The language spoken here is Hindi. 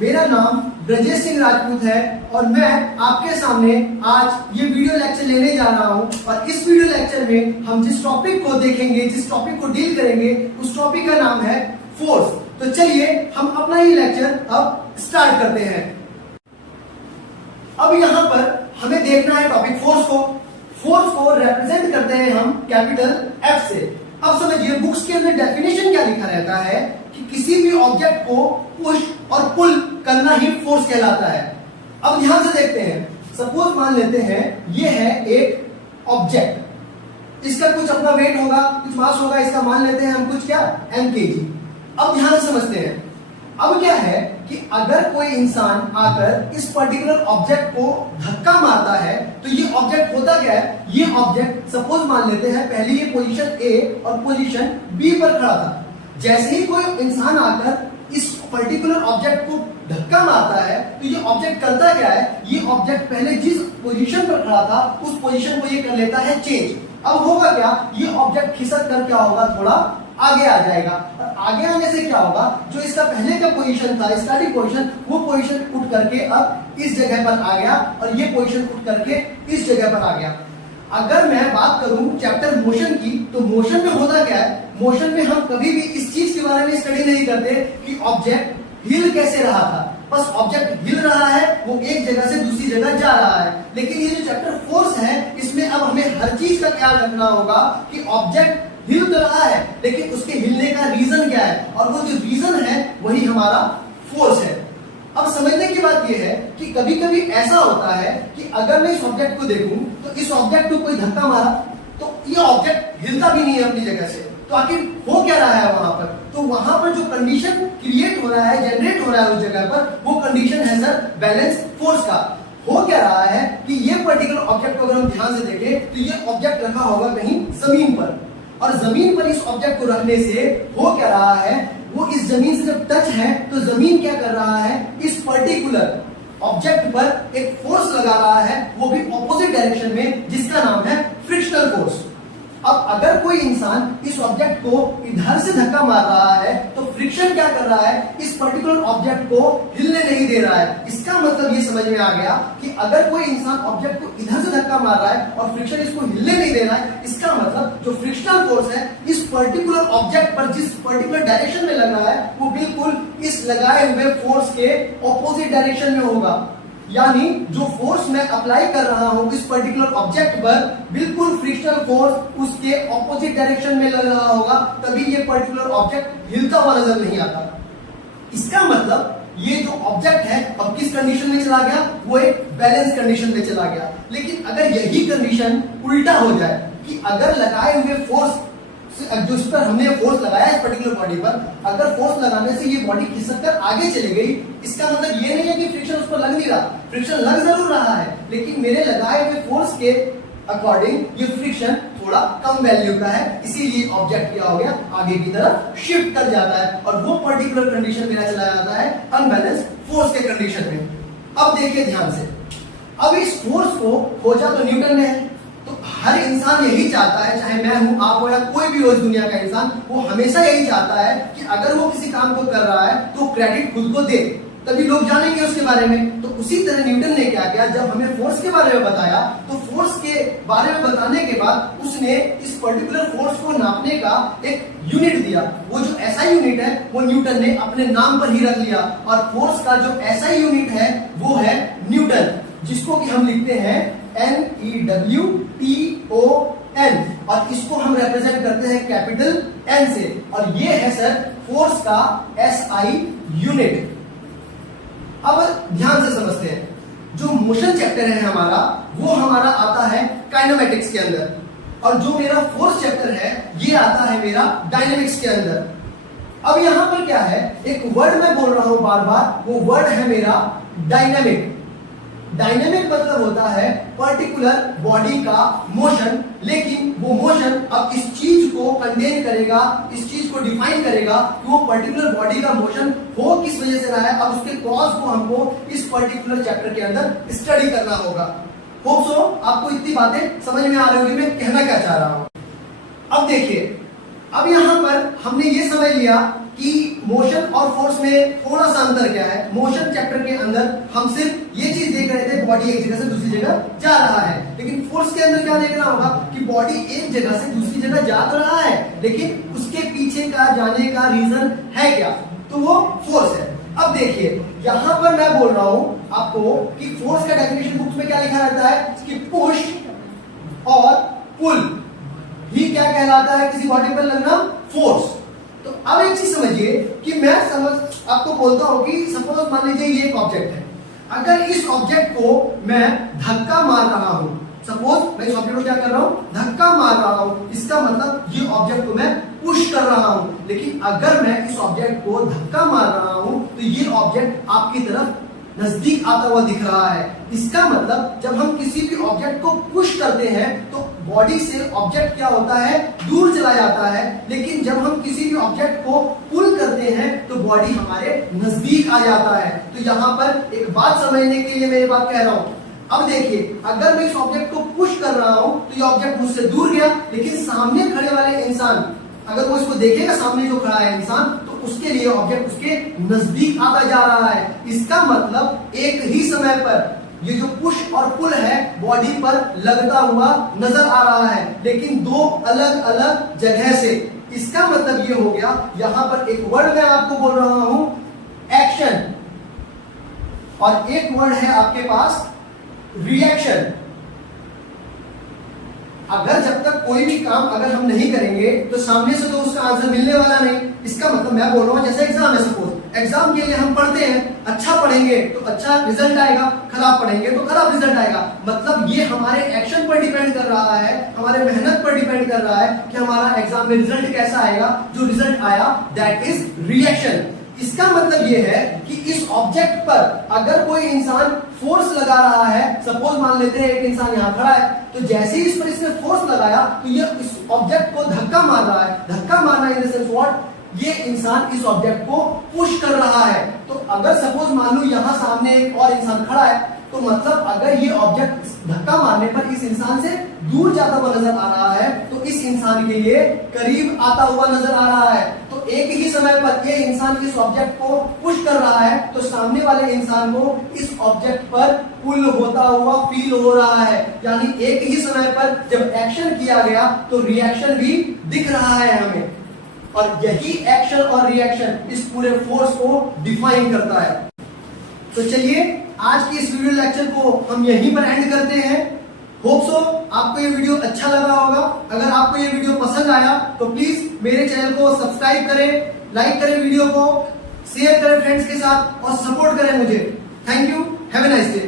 मेरा नाम ब्रजेश सिंह राजपूत है और मैं आपके सामने आज ये वीडियो लेक्चर लेने जा रहा हूँ। और इस वीडियो लेक्चर में हम जिस टॉपिक को देखेंगे, जिस टॉपिक को डील करेंगे, उस टॉपिक का नाम है फोर्स। तो चलिए हम अपना ये लेक्चर अब स्टार्ट करते हैं। अब यहाँ पर हमें देखना है टॉपिक फोर्स को। फोर्स को रिप्रेजेंट करते हैं हम कैपिटल F से। अब समझिए बुक्स के अंदर डेफिनेशन क्या लिखा रहता है कि किसी भी ऑब्जेक्ट को पुश और पुल करना ही फोर्स कहलाता है। अब ध्यान से देखते हैं, सपोज मान लेते हैं ये है एक ऑब्जेक्ट, इसका कुछ अपना वेट होगा, कुछ मास होगा, इसका मान लेते हैं हम कुछ क्या mkg। अब ध्यान से समझते हैं, अब क्या है कि अगर कोई इंसान आकर इस पर्टिकुलर ऑब्जेक्ट को धक्का मारता है तो ये ऑब्जेक्ट होता क्या है, ये ऑब्जेक्ट सपोज मान लेते हैं पहले ये पोजीशन A और पोजीशन B पर खड़ा था। जैसे ही कोई इंसान आकर इस पर्टिकुलर ऑब्जेक्ट को धक्का मारता है तो ये ऑब्जेक्ट करता क्या है, ये ऑब्जेक्ट पहले जिस पोजीशन पर खड़ा था उस पोजीशन को ये कर लेता है चेंज। अब होगा क्या, ये ऑब्जेक्ट खिसक कर क्या होगा, थोड़ा आगे आ जाएगा। और आगे आने से क्या होगा, जो इसका पहले का पोजीशन था, स्टार्टिंग पोजीशन, वो पोजीशन उठ करके अब इस जगह पर आ गया और ये पोजीशन उठ करके इस जगह पर आ गया। अगर मैं बात करूं चैप्टर मोशन की, तो मोशन में होता क्या है, मोशन में हम कभी भी इस चीज के बारे में स्टडी नहीं करते कि ऑब्जेक्ट हिल कैसे रहा था। बस ऑब्जेक्ट हिल रहा है, वो एक जगह से दूसरी जगह जा रहा है। लेकिन ये जो चैप्टर फोर्स है, इसमें अब हमें हर चीज का ख्याल रखना होगा कि ऑब्जेक्ट हिल तो रहा है लेकिन उसके हिलने का रीजन क्या है, और वो जो रीजन है वही हमारा फोर्स है। अब समझने की बात यह है कि कभी कभी ऐसा होता है कि अगर मैं इस ऑब्जेक्ट को देखूं तो इस ऑब्जेक्ट को कोई धक्का मारा तो ये ऑब्जेक्ट हिलता भी नहीं है अपनी जगह से, तो आखिर हो क्या रहा है वहां पर, तो वहां पर जो कंडीशन क्रिएट हो रहा है, जनरेट हो रहा है उस जगह पर, वो कंडीशन है सर बैलेंस फोर्स का। हो क्या रहा है कि ये पर्टिकुलर ऑब्जेक्ट को अगर हम ध्यान से देखें तो ये ऑब्जेक्ट रखा होगा कहीं जमीन पर, और जमीन पर इस ऑब्जेक्ट को रखने से हो क्या रहा है, वो इस जमीन से जब टच है तो जमीन क्या कर रहा है, इस पर्टिकुलर ऑब्जेक्ट पर एक फोर्स लगा रहा है, वो भी ऑपोजिट डायरेक्शन में, जिसका नाम है फ्रिक्शनल फोर्स। अब अगर कोई इंसान इस ऑब्जेक्ट को इधर से धक्का मार रहा है तो फ्रिक्शन क्या कर रहा है, इस पर्टिकुलर ऑब्जेक्ट को हिलने नहीं दे रहा है। इसका मतलब ये समझ में आ गया कि अगर कोई इंसान ऑब्जेक्ट को इधर से धक्का मार रहा है और फ्रिक्शन इसको हिलने नहीं दे रहा है, इसका मतलब जो फ्रिक्शनल फोर्स है इस पर्टिकुलर ऑब्जेक्ट पर जिस पर्टिकुलर डायरेक्शन में लग रहा है वो बिल्कुल इस लगाए हुए फोर्स के ऑपोजिट डायरेक्शन में होगा। यानी जो फोर्स मैं अप्लाई कर रहा हूं इस पर्टिकुलर ऑब्जेक्ट पर, बिल्कुल फ्रिक्शनल फोर्स उसके ऑपोजिट डायरेक्शन में लग रहा होगा, तभी ये पर्टिकुलर ऑब्जेक्ट हिलता हुआ नजर नहीं आता। इसका मतलब ये जो ऑब्जेक्ट है अब किस कंडीशन में चला गया, वो एक बैलेंस कंडीशन में चला गया। लेकिन अगर यही कंडीशन उल्टा हो जाए कि अगर लगाए हुए फोर्स जो इस पर हमने फोर्स लगाया इस पर्टिकुलर बॉडी पर, अगर फोर्स लगाने से ये बॉडी खिसक कर आगे चली गई, इसका मतलब ये नहीं है कि फ्रिक्शन उस पर लग नहीं रहा, फ्रिक्शन लग जरूर रहा है, लेकिन मेरे लगाए हुए फोर्स के अकॉर्डिंग ये फ्रिक्शन थोड़ा कम वैल्यू का है, इसीलिए ऑब्जेक्ट क्या हो गया, आगे की तरफ शिफ्ट कर जाता है और वो पर्टिकुलर कंडीशन मेरा चला जाता है अनबैलेंस फोर्स के कंडीशन में। अब देखिए ध्यान से, अब इस फोर्स को खोजा तो न्यूटन ने है, तो हर इंसान यही चाहता है, चाहे मैं हूं, आप हो या कोई भी हो इस दुनिया का इंसान, वो हमेशा यही चाहता है कि अगर वो किसी काम को कर रहा है तो क्रेडिट खुद को दे, तभी लोग जानेंगे उसके बारे में। तो उसी तरह न्यूटन ने क्या किया, जब हमें फोर्स के बारे में बताया तो फोर्स के बारे में बताने के बाद उसने इस पर्टिकुलर फोर्स को नापने का एक यूनिट दिया। वो जो ऐसा यूनिट है वो न्यूटन ने अपने नाम पर ही रख लिया, और फोर्स का जो ऐसा यूनिट है वो है न्यूटन, जिसको कि हम लिखते हैं NEWTON, और इसको हम रिप्रेजेंट करते हैं कैपिटल N से, और ये है सर फोर्स का SI यूनिट। अब ध्यान से समझते हैं, जो मोशन चैप्टर है हमारा, वो हमारा आता है काइनेमेटिक्स के अंदर, और जो मेरा फोर्स चैप्टर है ये आता है मेरा डायनेमिक्स के अंदर। अब यहां पर क्या है, एक वर्ड मैं बोल रहा हूं बार बार, वो वर्ड है मेरा डायनेमिक। डायनेमिक मतलब होता है पर्टिकुलर बॉडी का मोशन, लेकिन वो मोशन अब इस चीज को कंटेन करेगा, इस चीज को डिफाइन करेगा कि वो पर्टिकुलर बॉडी का मोशन हो किस वजह से रहा है। अब उसके कॉज को हमको इस पर्टिकुलर चैप्टर के अंदर स्टडी करना होगा। होप सो आपको इतनी बातें समझ में आ रही होगी मैं कहना क्या चाह रहा हूं। अब देखिए, अब यहां पर हमने ये समझ लिया कि मोशन और फोर्स में थोड़ा सा अंतर क्या है। मोशन चैप्टर के अंदर हम सिर्फ ये चीज देख रहे थे बॉडी एक जगह से दूसरी जगह जा रहा है, लेकिन फोर्स के अंदर क्या देखना होगा कि बॉडी एक जगह से दूसरी जगह जा तो रहा है, लेकिन उसके पीछे का जाने का रीजन है क्या, तो वो फोर्स है। अब देखिए यहां पर मैं बोल रहा हूं आपको कि फोर्स का डेफिनेशन बुक्स में क्या लिखा रहता है कि पुश और पुल ही क्या कहलाता है, किसी बॉडी पर लगना फोर्स। तो अब एक चीज समझिए कि मैं आपको बोलता हूं कि सपोज मान लीजिए ये एक ऑब्जेक्ट है, अगर इस ऑब्जेक्ट को मैं धक्का मार रहा हूं, सपोज मैं इस ऑब्जेक्ट को क्या कर रहा हूं, धक्का मार रहा हूं, इसका मतलब ये ऑब्जेक्ट को मैं पुश कर रहा हूं। लेकिन अगर मैं इस ऑब्जेक्ट को धक्का मार रहा हूं तो ये ऑब्जेक्ट आपकी तरफ नजदीक आता हुआ दिख रहा है। इसका मतलब जब हम किसी भी ऑब्जेक्ट को पुश करते हैं तो बॉडी से ऑब्जेक्ट क्या होता है, दूर चला जाता है, लेकिन जब हम किसी भी ऑब्जेक्ट को पुल करते हैं तो बॉडी हमारे नजदीक आ जाता है। तो यहां पर एक बात समझने के लिए मैं ये बात कह रहा हूं। अब देखिए अगर मैं इस ऑब्जेक्ट को पुश कर रहा हूं तो ये ऑब्जेक्ट मुझसे दूर गया, लेकिन सामने खड़े वाले इंसान अगर वो इसको देखेगा, सामने जो खड़ा है इंसान, तो उसके लिए ऑब्जेक्ट उसके नजदीक आता जा रहा है। इसका मतलब एक ही समय पर ये जो पुश और पुल है बॉडी पर लगता हुआ नजर आ रहा है, लेकिन दो अलग अलग जगह से। इसका मतलब ये हो गया, यहां पर एक वर्ड मैं आपको बोल रहा हूं एक्शन, और एक वर्ड है आपके पास रिएक्शन। अगर जब तक कोई भी काम अगर हम नहीं करेंगे तो सामने से तो उसका आंसर मिलने वाला नहीं। इसका मतलब मैं बोल रहा हूं जैसे एग्जाम है, सपोज एग्जाम के लिए हम पढ़ते हैं, अच्छा पढ़ेंगे तो अच्छा रिजल्ट आएगा, खराब पढ़ेंगे तो खराब रिजल्ट आएगा। मतलब ये हमारे एक्शन पर डिपेंड कर रहा है, हमारे मेहनत पर डिपेंड कर रहा है कि हमारा एग्जाम में रिजल्ट कैसा आएगा। जो रिजल्ट आया दैट इज रिएक्शन। इसका मतलब यह है कि इस ऑब्जेक्ट पर अगर कोई इंसान फोर्स लगा रहा है, सपोज मान लेते हैं एक इंसान यहां खड़ा है, तो जैसे ही इस पर इसने फोर्स लगाया तो ये इस ऑब्जेक्ट को धक्का मार रहा है। धक्का मारना इन द सेंस व्हाट, ये इंसान इस ऑब्जेक्ट को पुश कर रहा है। तो अगर सपोज मान लो यहां सामने एक और इंसान खड़ा है, तो मतलब अगर ये ऑब्जेक्ट धक्का मारने पर इस इंसान से दूर जाता हुआ नजर आ रहा है तो इस इंसान के लिए करीब आता हुआ नजर आ रहा है। तो एक ही समय पर ये इंसान इस ऑब्जेक्ट को पुश कर रहा है तो सामने वाले इंसान को इस ऑब्जेक्ट पर पुल होता हुआ फील हो रहा है। यानी एक ही समय पर जब एक्शन किया गया तो रिएक्शन भी दिख रहा है हमें, और यही एक्शन और रिएक्शन इस पूरे फोर्स को डिफाइन करता है। तो चलिए आज की इस वीडियो लेक्चर को हम यहीं पर एंड करते हैं। होप सो आपको ये वीडियो अच्छा लगा होगा। अगर आपको ये वीडियो पसंद आया तो प्लीज मेरे चैनल को सब्सक्राइब करें, लाइक करें वीडियो को, शेयर करें फ्रेंड्स के साथ और सपोर्ट करें मुझे। Thank you, have a nice day.